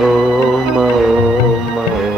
Om Om Om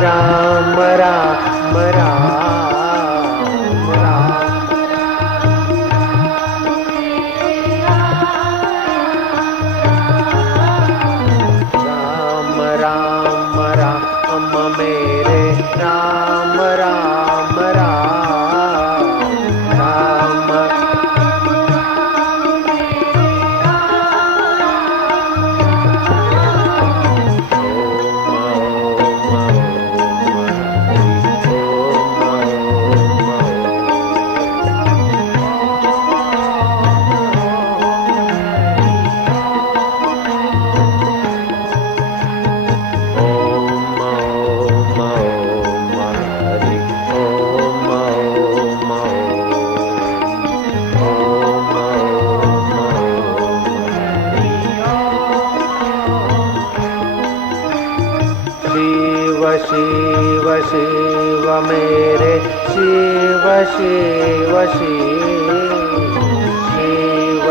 Ram Ram Ram Ram Ram Ram mere Ram Ram Ram Ram Shiv Shiv mere Shiv Shiv Shiv Shiv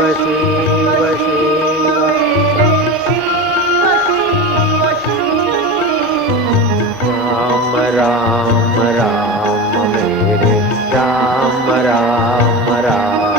Shiv Shiv Ram Ram Ram mere Ram Ram Ram Ram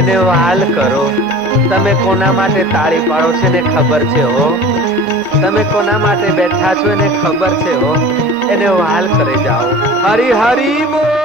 એને વહાલ કરો. તમે કોના માટે તાળી પાડો છો એને ખબર છે હો. તમે કોના માટે બેઠા છો એને ખબર છે હો. એને વહાલ કરી જાઓ. હરી હરી બોલ.